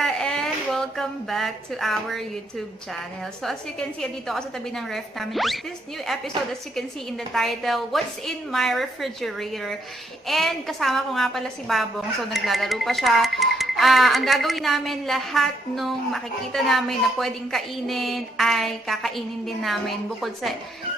Erika and welcome back to our YouTube channel. So as you can see, dito ako sa tabi ng ref namin. This new episode, as you can see in the title, What's in my refrigerator? And kasama ko nga pala si Babong. So naglalaro pa siya. Ang gagawin namin, lahat nung makikita namin na pwedeng kainin ay kakainin din namin. Bukod sa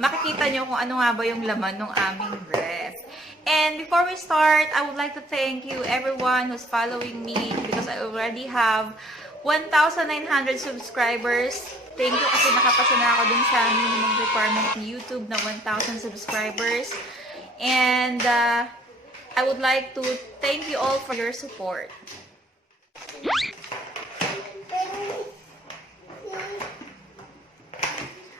makikita nyo kung ano nga ba yung laman ng aming ref. And before we start, I would like to thank you everyone who's following me because I already have 1,900 subscribers. Thank you kasi nakapasa na ako dun sa minimum requirement ni YouTube na 1,000 subscribers. And I would like to thank you all for your support.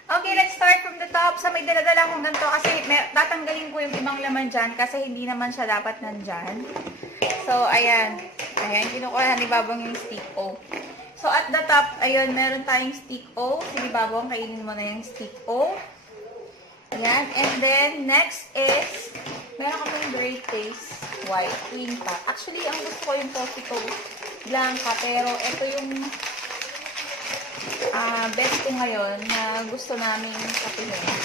Okay, let's start from the top. Sa may daladala kong ganito kasi tatanggalin ko yung ibang laman dyan kasi hindi naman siya dapat nandyan. So, ayan. Ayan, kinukuha ni Babong yung stick O. So, at the top, ayun, meron tayong stick O. Sige, Babong, kainin mo na yung stick O. Ayan. And then, next is, meron ka pong great taste white cream pa. Actually, ang gusto ko yung coffee ko blanca, pero ito yung best ko ngayon na gusto namin kapihin.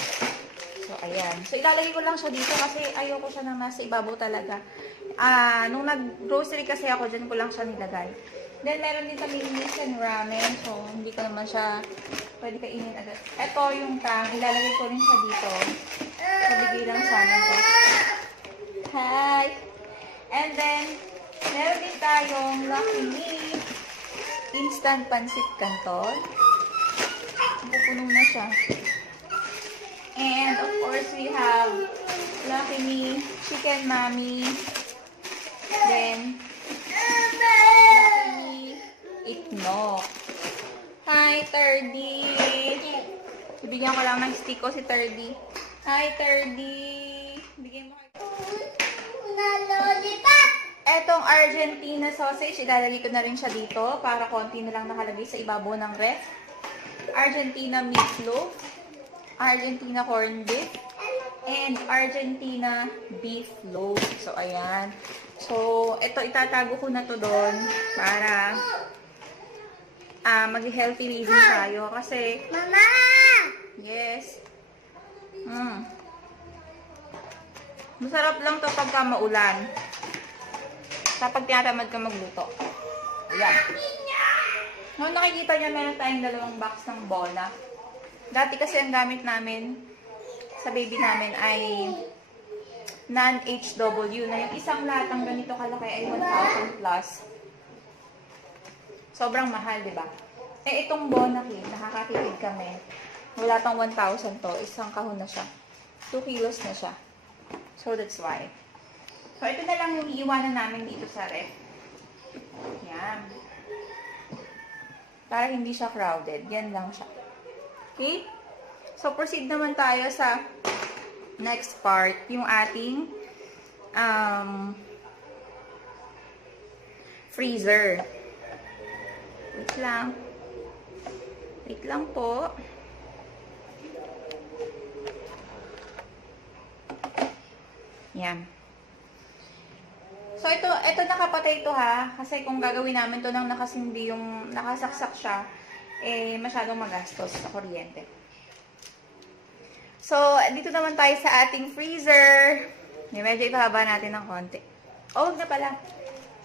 So, ayan. So, ilalagay ko lang siya dito kasi ayoko siya nang nasa ibabaw talaga. Nung nag-grocery kasi ako, dyan ko lang siya nilagay. Then, meron din kami instant ramen. So, hindi ko naman siya pwede kainin agad. Ito yung tang. Ilalagay ko rin siya dito. So, bigay lang sa amin to. Hi! And then, meron din tayong Lucky Me instant pancit canton. Pupuno na siya. And of course, we have Lucky Me chicken mami. Then, Lucky Me itlog. Hi, Terdy! Bigyan ko lang ng stick ko si Terdy. Hi, Terdy! Bigyan mo kayo. Etong Argentina sausage, ilalagay ko na rin siya dito para konti na lang nakalagay sa ibabaw ng ref. Argentina meatloaf, Argentina corned beef, and Argentina beef loaf. So, ayan. So, ito itatago ko na to doon para mag-healthy living tayo. Kasi, Mama! Yes. Masarap lang to pagka maulan. Kapag tinatamad ka magluto. Ayan. Nung nakikita niya, meron tayong dalawang box ng bola. Dati kasi ang gamit namin sa baby namin ay non-HW na yung isang latang ganito kalaki ay 1,000 plus. Sobrang mahal, di ba? Eh, itong Bonaki, nakakatipid kami. Wala pang 1,000 to. Isang kahon na siya. 2 kilos na siya. So, that's why. So, ito na lang yung iiwanan namin dito sa ref. Yan. Para hindi siya crowded. Yan lang siya. Okay? So, proceed naman tayo sa next part. Yung ating freezer. Wait lang. Wait lang po. Yan. So, ito nakapatay ito ha. Kasi kung gagawin namin to nang nakasindi yung nakasaksak siya, eh, masyadong magastos sa kuryente. So, dito naman tayo sa ating freezer. Medyo ipahaba natin ng konti. Oh, wag na pala.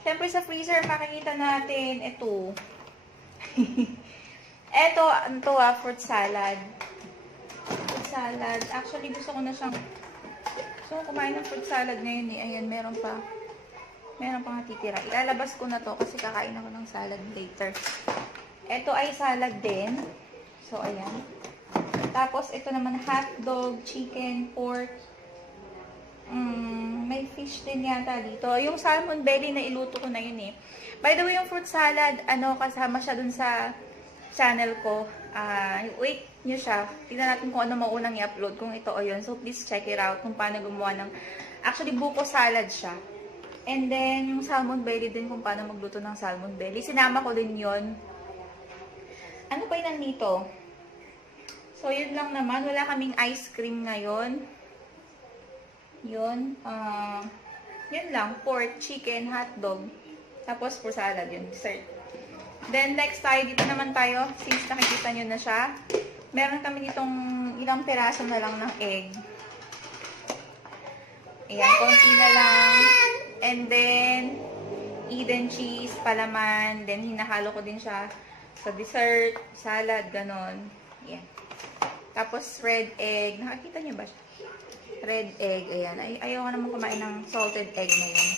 Siyempre sa freezer, makikita natin ito. Ito, ano to fruit salad. Fruit salad. Actually, gusto ko na siyang kumain ng fruit salad ngayon eh. Ayan, meron pa natitira. Ilalabas ko na to kasi kakain ako ng salad later. Ito ay salad din. So, ayan. Tapos, ito naman hotdog, chicken, pork. May fish din yata dito. Yung salmon belly na iluto ko na yun eh. By the way, yung fruit salad, kasama siya dun sa channel ko. Wait nyo siya. Tignan natin kung ano maunang i-upload, kung ito o yun. So, please check it out kung paano gumawa ng... Actually, buko salad siya. And then, yung salmon belly din, kung paano magluto ng salmon belly. Sinama ko din yon. Ano pa yun nandito? So, yun lang naman. Wala kaming ice cream ngayon. Yun. Yun lang. Pork, chicken, hotdog. Tapos, for salad yun. Dessert. Then, next tayo, dito naman tayo, since nakikita nyo na siya. Meron kami ditong ilang peraso na lang ng egg. Ayan, konti na lang. And then, Eden cheese, palaman. Then, hinahalo ko din siya sa dessert, salad, ganon. Ayan. Tapos, red egg. Nakakita niyo ba siya? Red egg. Ayan. Ayaw ko naman kumain ng salted egg na yun.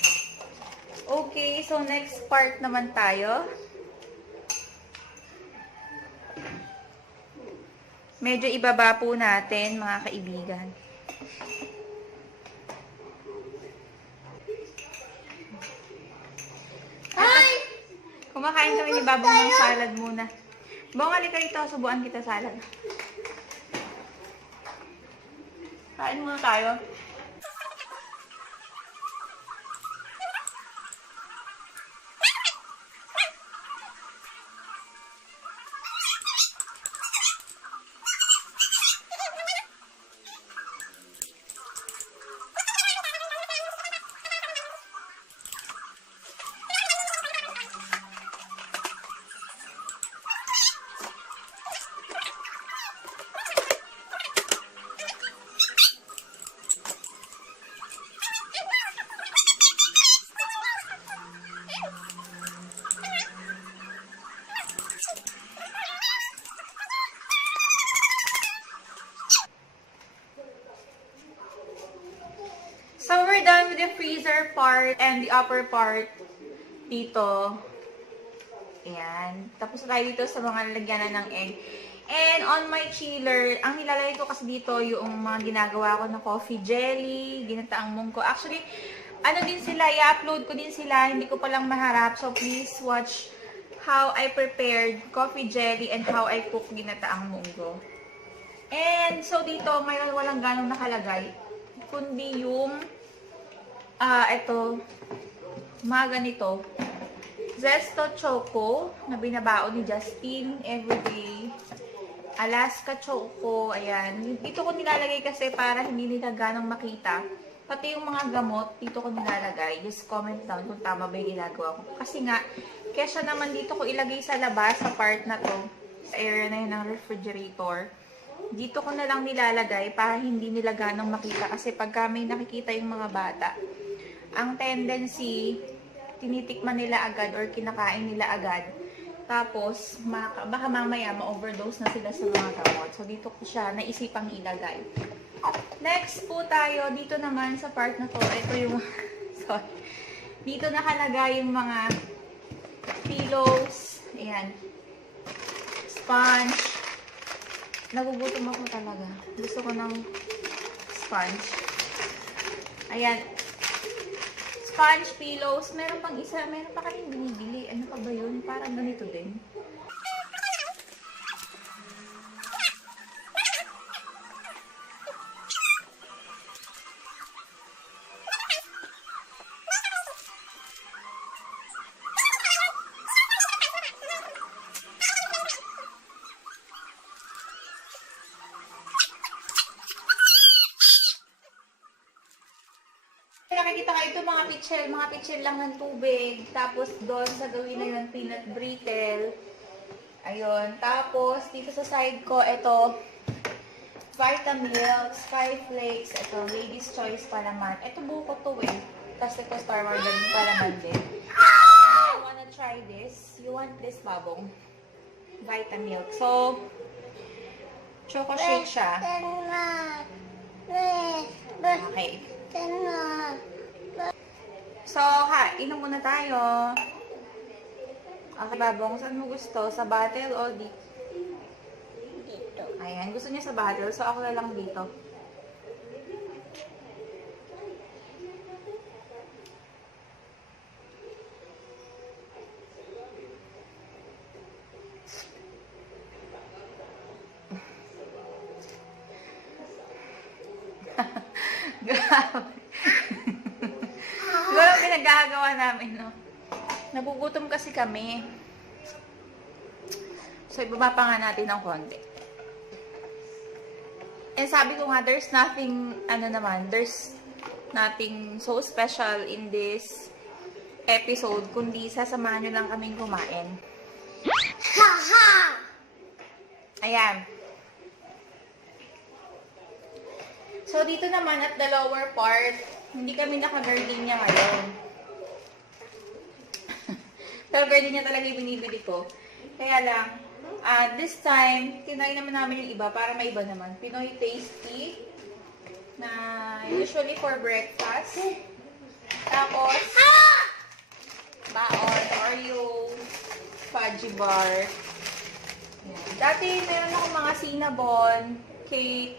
Okay, so next part naman tayo. Medyo ibaba po natin, mga kaibigan. Hi! Kumakain kami ni Babong ng salad muna. Bong, halika rito. Subuan kita salad. Kain muna tayo. So, we're done with the freezer part and the upper part dito. Ayan. Tapos tayo dito sa mga lalagyanan ng egg. And on my chiller, ang nilalagay ko kasi dito yung mga ginagawa ko na coffee jelly, ginataang munggo. Actually, ano din sila, i-upload ko din sila, hindi ko palang maharap. So, please watch how I prepared coffee jelly and how I cook ginataang munggo. And so, dito, mayroon walang ganong nakalagay. Kundi yung ito, mga ganito. Zesto Choco, na binabaon ni Justin everyday. Alaska Choco, ayan. Dito ko nilalagay kasi para hindi nila ganong makita. Pati yung mga gamot, dito ko nilalagay. Just comment down kung tama ba yung ginagawa ko. Kasi nga, kesya naman dito ko ilagay sa labas, sa part na to, sa area na yun ng refrigerator. Dito ko na lang nilalagay para hindi nila ganong makita. Kasi pagka may nakikita yung mga bata, ang tendency, tinitikman nila agad or kinakain nila agad. Tapos, baka mamaya ma-overdose na sila sa mga gamot. So, dito ko siya naisipang ilagay. Next po tayo, dito naman sa part na to, ito yung, sorry. Dito nakalagay yung mga pillows, ayan, sponge. Nagugutom ako talaga. Gusto ko ng sponge. Ayan. Sponge, pillows. Meron pang isa. Meron pa kaming binibili. Ano pa ba yun? Parang ganito din. Nakikita ka ito mga pitchel lang ng tubig. Tapos doon sa gawin na yun, peanut brittle. Ayun. Tapos dito sa side ko, ito, Vitamilk, Sky Flakes, ito, Ladies Choice palaman. Ito buko to eh. Tapos ito Star Margarine palaman din. I wanna try this. You want this, Babong? Vitamilk. So, choco shake siya. Okay. So, inom muna tayo. Okay, Babong, saan mo gusto? Sa bottle o dito? Dito. Ayan, gusto niya sa bottle. So, ako na lang dito. Grabe. Siguro pinagagawa namin, no? Nagugutom kasi kami. So, ibaba pa nga natin ng konti. And sabi ko nga, there's nothing, there's nothing so special in this episode, kundi sasamahan nyo lang kaming kumain. Ayan. So, dito naman at the lower part, hindi kami naka-gardenia ngayon. Pero gardenia talaga yung binibili ko. Kaya lang, this time, tinry naman namin yung iba para may iba naman. Pinoy Tasty, na usually for breakfast. Tapos, baon, Oreo, fudgy bar. Yan. Dati, meron akong mga cinnamon, cake,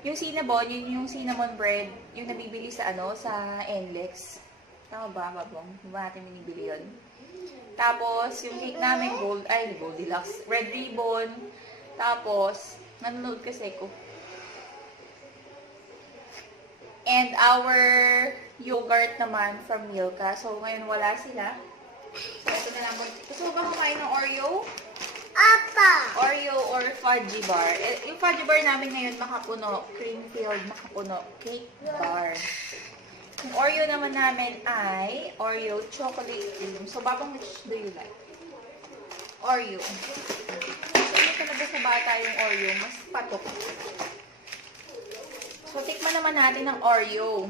yung cinnamon, yung cinnamon bread, yung nabibili sa sa NLEX. Tama ba, Babong? Di ba natin binibili yun? Tapos, yung cake namin, Goldilocks, red ribbon. Tapos, nanonood kasi ko. And our yogurt naman from Milka. So, ngayon wala sila. So, ito na lang po. Gusto mo ba kumain ng Oreo? Oreo or fudgy bar. Yung fudgy bar namin ngayon makapuno. Cream-filled makapuno. Cake bar. Yung Oreo naman namin ay Oreo chocolate cream. So, Babang, which do you like? Oreo. Kasi talaga sa bata yung Oreo. Mas patok. So, tikman naman natin ang Oreo.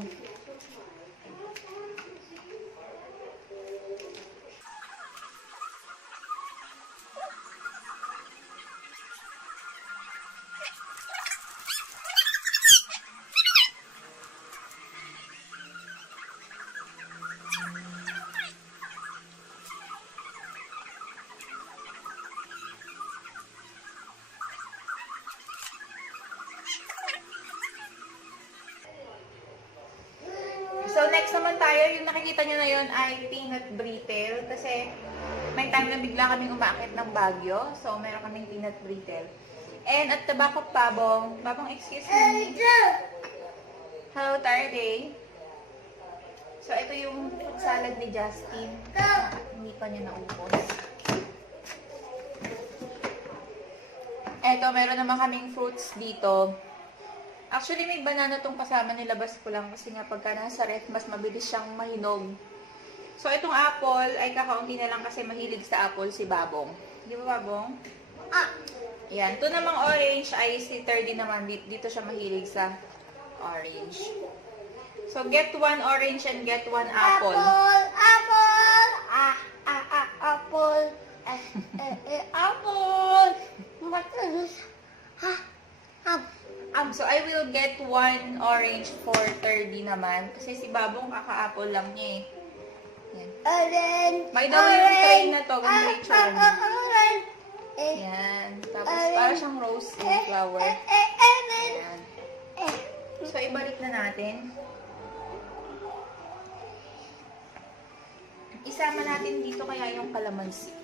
So, next naman tayo, yung nakikita nyo na yun ay peanut brittle. Kasi, may time na bigla kaming umakit ng Baguio. So, meron kaming peanut brittle. And at the back of Babong, excuse me. Hello, tired day. So, ito yung salad ni Justin. Hindi pa niya naubos. Eto, meron naman kaming fruits dito. Actually, may banana tong kasama, nilabas ko lang kasi nga pagka nasa ref, mas mabilis siyang mahinog. So, itong apple ay kakaunti na lang kasi mahilig sa apple si Babong. Di ba, Babong? Yan. Ito namang orange ay si Terdy naman. Dito siya mahilig sa orange. So, get one orange and get one apple. Apple! Apple! Apple! What is So, I will get one orange for 30 naman. Kasi si Babong kaka-apple lang niya eh. Yan. Orange! May daw yung tray na to. Congratulations. Orange! Yan. Tapos, para siyang rose flower. Yan. So, ibalik na natin. Isama natin dito kaya yung kalamansi.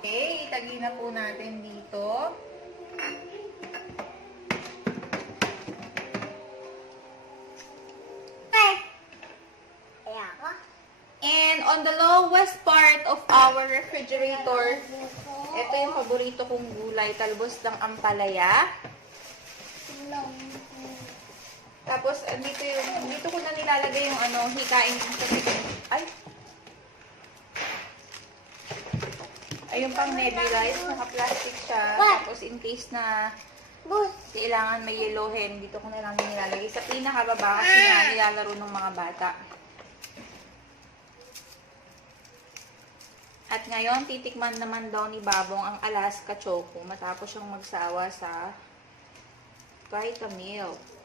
Okay, itagi na po natin dito. And on the lowest part of our refrigerator, ito yung paborito kong gulay, talbos ng ampalaya. Tapos, dito ko na nilalagay yung hikain sa ay! Ayun pang nebulize, naka-plastic siya. Tapos in case na kailangan may yellow hen, dito ko na lang nilalagay. Sa pinakababa kasi na nilalaro ng mga bata. At ngayon, titikman naman daw ni Babong ang Alaska Choco matapos siyang magsawa sa Vitamilk.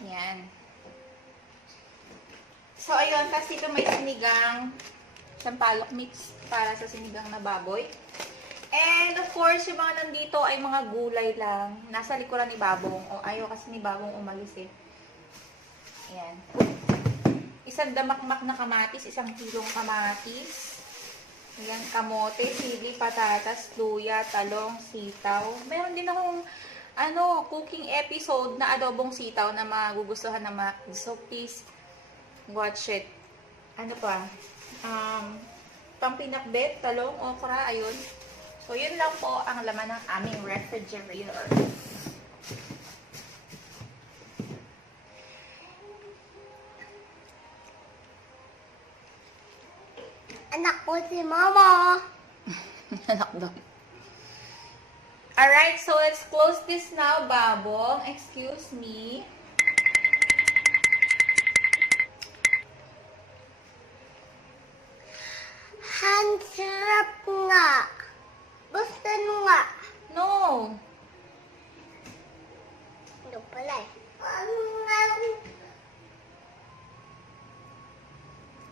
Yan. So, ayun. Tapos dito may sinigang sampalok mix para sa sinigang na baboy. And, of course, yung mga nandito ay mga gulay lang. Nasa likuran ni Babong. O, ayaw kasi ni Babong umalis eh. Ayan. Isang damakmak na kamatis, 1 kilong kamatis. Ayan, kamote, sili, patatas, luya, talong, sitaw. Meron din akong cooking episode na adobong sitaw na magugustuhan ng mga kids. So, please, watch it. Ano pa? Pampinakbet, talong, okra, ayun. So, yun lang po ang laman ng aming refrigerator. Anak ko si Mama. Anak daw. Alright, so let's close this now, Babong. Excuse me. Ang sarap nga. Gusto mo nga. No. Ano pala eh.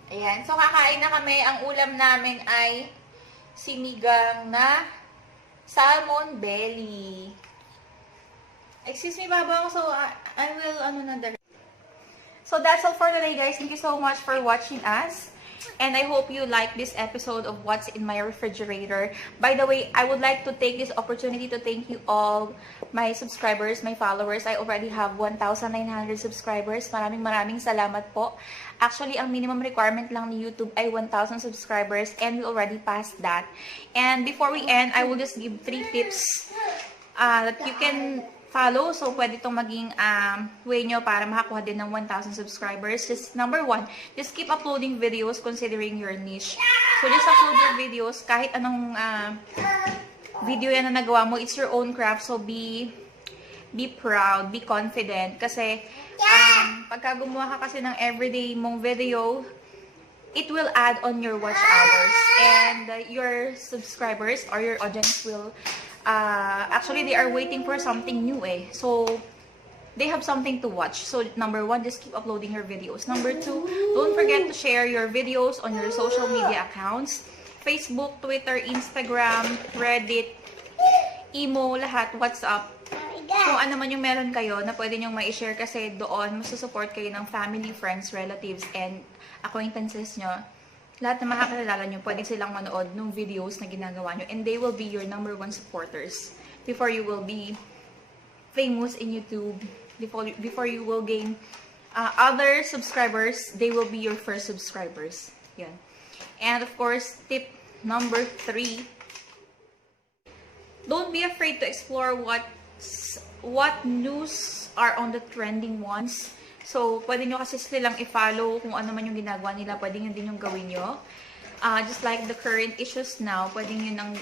Ayan. So, kakain na kami. Ang ulam namin ay sinigang na salmon belly. Excuse me, Babong. So, I will, So, that's all for today, guys. Thank you so much for watching us. And I hope you like this episode of What's in My Refrigerator. By the way, I would like to take this opportunity to thank you all, my subscribers, my followers. I already have 1,900 subscribers. Maraming salamat po. Actually, ang minimum requirement lang ni YouTube ay 1,000 subscribers and we already passed that. And before we end, I will just give 3 tips that you can follow. So, pwede itong maging way nyo para makakuha din ng 1,000 subscribers. Just number 1, just keep uploading videos considering your niche. So, just upload your videos. Kahit anong video yan na nagawa mo, it's your own craft. So, be proud, be confident. Kasi, pagka gumawa ka kasi ng everyday mong video, it will add on your watch hours. And your subscribers or your audience will actually, they are waiting for something new eh. So, they have something to watch. So, number 1, just keep uploading your videos. Number 2, don't forget to share your videos on your social media accounts. Facebook, Twitter, Instagram, Reddit, Imo, lahat, WhatsApp. Kung ano man yung meron kayo na pwede nyong ma-share kasi doon masusupport kayo ng family, friends, relatives, and acquaintances nyo. Lahat na makakilala nyo, pwede silang manood ng videos na ginagawa nyo. And they will be your number 1 supporters. Before you will be famous in YouTube, before you will gain other subscribers, they will be your first subscribers. Yan. And of course, tip number 3, don't be afraid to explore what news are on the trending ones. So, pwede nyo kasi silang i-follow kung ano man yung ginagawa nila. Pwede nyo din yung gawin nyo. Just like the current issues now, pwede nyo nang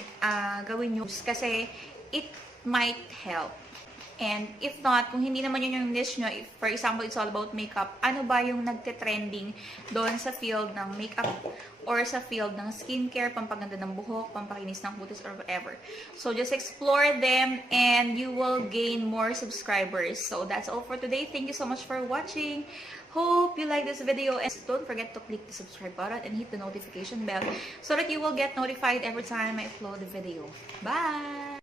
gawin nyo. Kasi, it might help. And if not, kung hindi naman yun yung niche nyo, if, for example, it's all about makeup, ano ba yung nagte-trending doon sa field ng makeup or sa field ng skincare, pampaganda ng buhok, pampakinis ng kutis, or whatever. So, just explore them and you will gain more subscribers. So, that's all for today. Thank you so much for watching. Hope you like this video and don't forget to click the subscribe button and hit the notification bell so that you will get notified every time I upload a video. Bye!